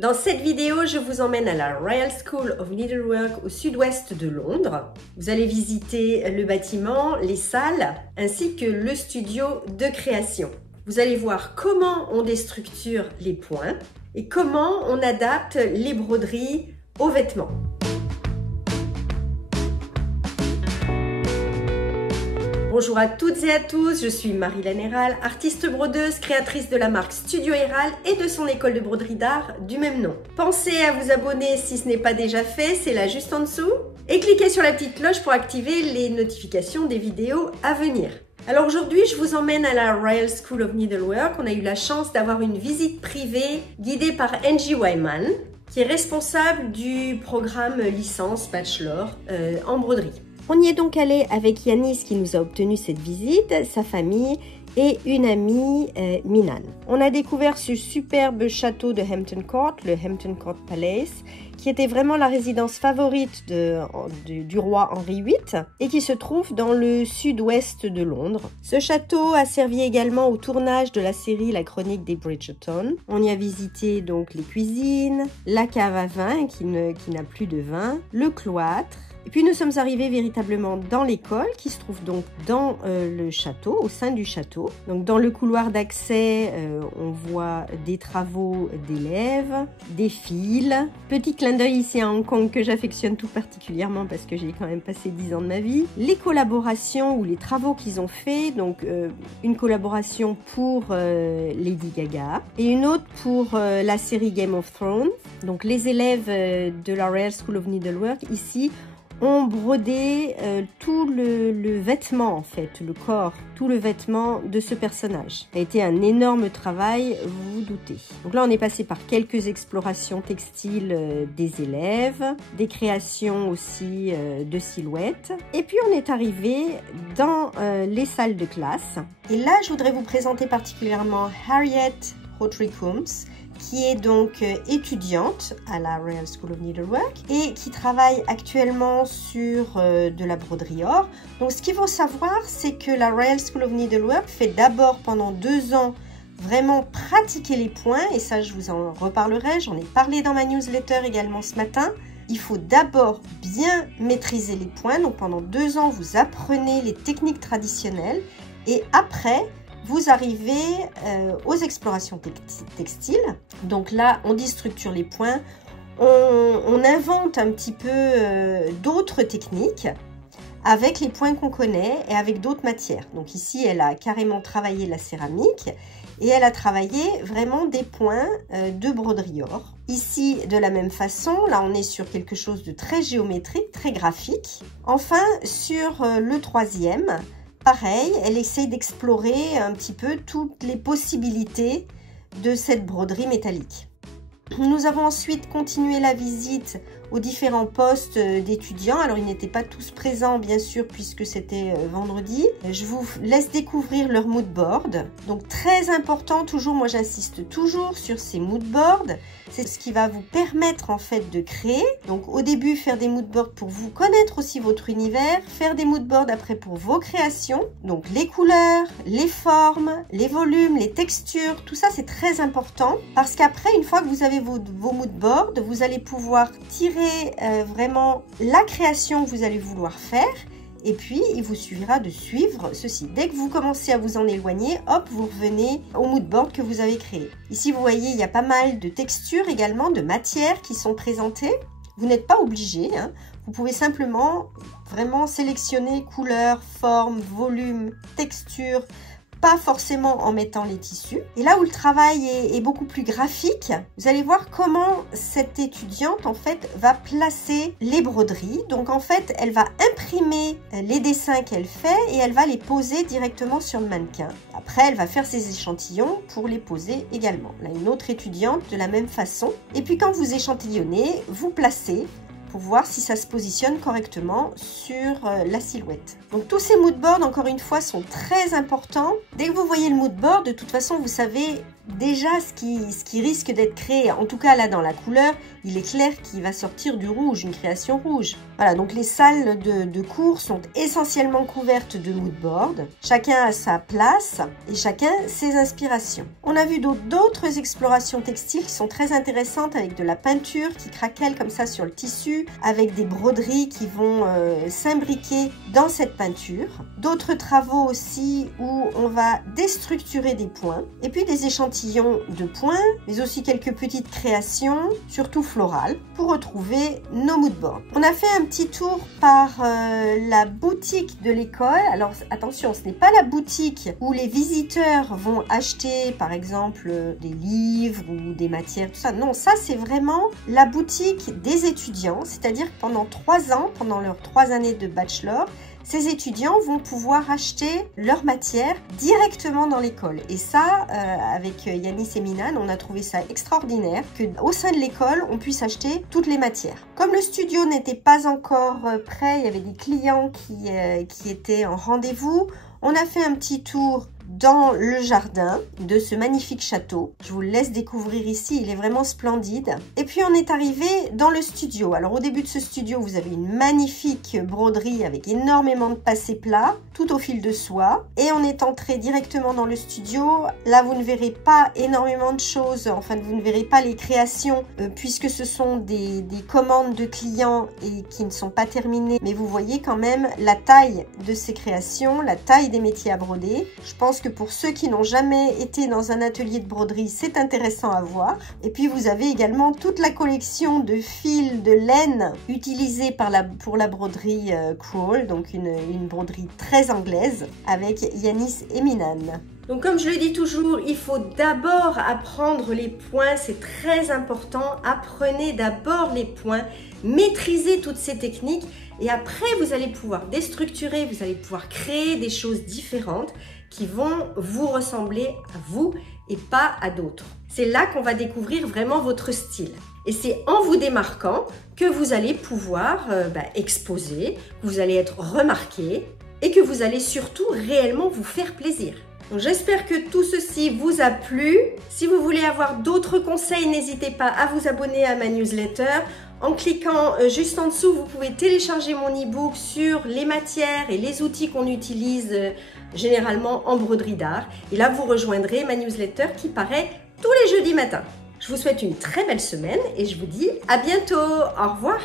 Dans cette vidéo, je vous emmène à la Royal School of Needlework au sud-ouest de Londres. Vous allez visiter le bâtiment, les salles, ainsi que le studio de création. Vous allez voir comment on déstructure les points et comment on adapte les broderies aux vêtements. Bonjour à toutes et à tous, je suis Marie-Laine Héral, artiste brodeuse, créatrice de la marque Studio Héral et de son école de broderie d'art du même nom. Pensez à vous abonner si ce n'est pas déjà fait, c'est là juste en dessous. Et cliquez sur la petite cloche pour activer les notifications des vidéos à venir. Alors aujourd'hui, je vous emmène à la Royal School of Needlework. On a eu la chance d'avoir une visite privée guidée par Angie Wyman, qui est responsable du programme licence bachelor en broderie. On y est donc allé avec Yanis qui nous a obtenu cette visite, sa famille et une amie, Minan. On a découvert ce superbe château de Hampton Court, le Hampton Court Palace, qui était vraiment la résidence favorite du roi Henri VIII et qui se trouve dans le sud-ouest de Londres. Ce château a servi également au tournage de la série La Chronique des Bridgerton. On y a visité donc les cuisines, la cave à vin qui n'a plus de vin, le cloître. Et puis nous sommes arrivés véritablement dans l'école qui se trouve donc dans le château, au sein du château. Donc dans le couloir d'accès, on voit des travaux d'élèves, des fils. Petit clin d'œil ici à Hong Kong que j'affectionne tout particulièrement parce que j'ai quand même passé 10 ans de ma vie. Les collaborations ou les travaux qu'ils ont fait, donc une collaboration pour Lady Gaga et une autre pour la série Game of Thrones. Donc les élèves de la Royal School of Needlework ici ont brodé tout le vêtement en fait, le corps, tout le vêtement de ce personnage. Ça a été un énorme travail, vous vous doutez. Donc là on est passé par quelques explorations textiles des élèves, des créations aussi de silhouettes. Et puis on est arrivé dans les salles de classe. Et là je voudrais vous présenter particulièrement Harriet Hawtrey-Coombs, qui est donc étudiante à la Royal School of Needlework et qui travaille actuellement sur de la broderie or. Donc ce qu'il faut savoir, c'est que la Royal School of Needlework fait d'abord pendant 2 ans vraiment pratiquer les points, et ça je vous en reparlerai, j'en ai parlé dans ma newsletter également ce matin. Il faut d'abord bien maîtriser les points, donc pendant 2 ans vous apprenez les techniques traditionnelles et après vous arrivez aux explorations textiles. Donc là, on déstructure les points, on invente un petit peu d'autres techniques avec les points qu'on connaît et avec d'autres matières. Donc ici, elle a carrément travaillé la céramique et elle a travaillé vraiment des points de broderie or. Ici, de la même façon, là on est sur quelque chose de très géométrique, très graphique. Enfin, sur le 3e, pareil, elle essaye d'explorer un petit peu toutes les possibilités de cette broderie métallique. Nous avons ensuite continué la visite aux différents postes d'étudiants. Alors, ils n'étaient pas tous présents, bien sûr, puisque c'était vendredi. Je vous laisse découvrir leur mood board. Donc, très important, toujours, moi j'insiste toujours sur ces mood boards. C'est ce qui va vous permettre, en fait, de créer. Donc, au début, faire des mood boards pour vous connaître aussi votre univers. Faire des mood boards après pour vos créations. Donc, les couleurs, les formes, les volumes, les textures, tout ça, c'est très important. Parce qu'après, une fois que vous avez vos mood boards, vous allez pouvoir tirer vraiment la création que vous allez vouloir faire, et puis il vous suffira de suivre ceci. Dès que vous commencez à vous en éloigner, hop, vous revenez au mood board que vous avez créé. Ici vous voyez, il y a pas mal de textures également, de matières qui sont présentées. Vous n'êtes pas obligé, hein. Vous pouvez simplement vraiment sélectionner couleur, forme, volume, texture, pas forcément en mettant les tissus. Et là où le travail est beaucoup plus graphique, vous allez voir comment cette étudiante en fait va placer les broderies. Donc en fait, elle va imprimer les dessins qu'elle fait et elle va les poser directement sur le mannequin. Après, elle va faire ses échantillons pour les poser également. Là, une autre étudiante de la même façon. Et puis quand vous échantillonnez, vous placez pour voir si ça se positionne correctement sur la silhouette. Donc tous ces mood boards, encore une fois, sont très importants. Dès que vous voyez le mood board, de toute façon, vous savez déjà ce qui risque d'être créé, en tout cas là dans la couleur, il est clair qu'il va sortir du rouge, une création rouge. Voilà, donc les salles de cours sont essentiellement couvertes de mood board. Chacun a sa place et chacun ses inspirations. On a vu d'autres explorations textiles qui sont très intéressantes avec de la peinture qui craquelle comme ça sur le tissu, avec des broderies qui vont s'imbriquer dans cette peinture. D'autres travaux aussi où on va déstructurer des points et puis des échantillons de points, mais aussi quelques petites créations, surtout florales, pour retrouver nos mood boards. On a fait un petit tour par la boutique de l'école. Alors attention, ce n'est pas la boutique où les visiteurs vont acheter par exemple des livres ou des matières, tout ça. Non, ça c'est vraiment la boutique des étudiants, c'est-à-dire que pendant 3 ans, pendant leurs 3 années de bachelor, ces étudiants vont pouvoir acheter leur matière directement dans l'école. Et ça, avec Yanis et Minan, on a trouvé ça extraordinaire qu'au sein de l'école, on puisse acheter toutes les matières. Comme le studio n'était pas encore prêt, il y avait des clients qui étaient en rendez-vous, on a fait un petit tour dans le jardin de ce magnifique château. Je vous le laisse découvrir ici, il est vraiment splendide. Et puis on est arrivé dans le studio. Alors au début de ce studio, vous avez une magnifique broderie avec énormément de passés plats, tout au fil de soie. Et on est entré directement dans le studio. Là, vous ne verrez pas énormément de choses, enfin vous ne verrez pas les créations puisque ce sont des commandes de clients et qui ne sont pas terminées. Mais vous voyez quand même la taille de ces créations, la taille des métiers à broder. Je pense que pour ceux qui n'ont jamais été dans un atelier de broderie, c'est intéressant à voir. Et puis vous avez également toute la collection de fils de laine utilisés pour la broderie Crawl, donc une broderie très anglaise avec Yanis et Minan. Donc comme je le dis toujours, il faut d'abord apprendre les points, c'est très important. Apprenez d'abord les points, maîtrisez toutes ces techniques et après vous allez pouvoir déstructurer, vous allez pouvoir créer des choses différentes qui vont vous ressembler à vous et pas à d'autres. C'est là qu'on va découvrir vraiment votre style. Et c'est en vous démarquant que vous allez pouvoir exposer, que vous allez être remarqué et que vous allez surtout réellement vous faire plaisir. J'espère que tout ceci vous a plu. Si vous voulez avoir d'autres conseils, n'hésitez pas à vous abonner à ma newsletter. En cliquant juste en dessous, vous pouvez télécharger mon e-book sur les matières et les outils qu'on utilise généralement en broderie d'art. Et là, vous rejoindrez ma newsletter qui paraît tous les jeudis matins. Je vous souhaite une très belle semaine et je vous dis à bientôt. Au revoir.